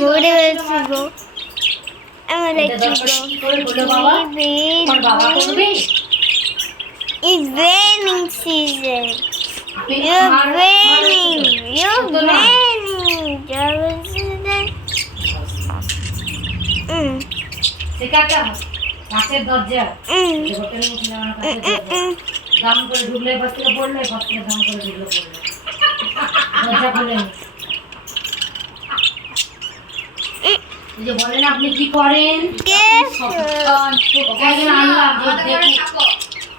মরে গেছি গো, আমার It's raining season. You're raining. You're raining. সেকাটা কাছের দরজা হোটেল দাম করে ঢুকলে বাস থেকে পড়লে বাস থেকে দাম করে ঢুকলে পড়লে দরজা খুলে যে বলেন আপনি কি করেন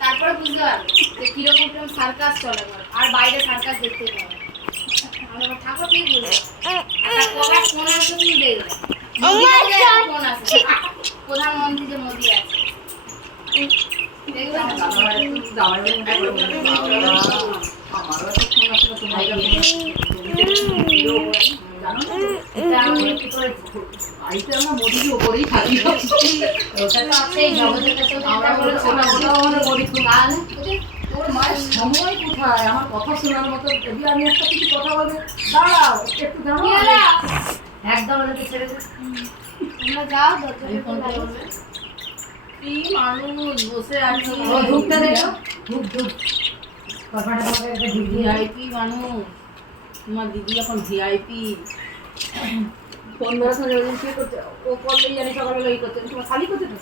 তারপরে বুঝতে পারবে যে কিরকম সার্কাস চলে আর বাইরে সার্কাস দেখতে পাবে আমরা ঠাকুর ঠিক বুঝবে কবার ফোন আসবে তুমি দেখবে ফোন আসবে প্রধানমন্ত্রী যে মোদি আছে দেখবেন সময় কোথায় আমার কথা শোনার মতো যদি আমি একটা কিছু কথা বলবো দাঁড়াও একটু দাঁড়াও একদম ছেড়ে তোমরা যাও দরজা কি মানুষ বসে আছে ধূপটা দেখো ধূপ ধূপ ভিআইপি মানুষ তোমার দিদি এখন ভিআইপি ফোন ধরার সঙ্গে কি করছে ও করলেই জানি সকালবেলা এই করছে তোমার খালি করছে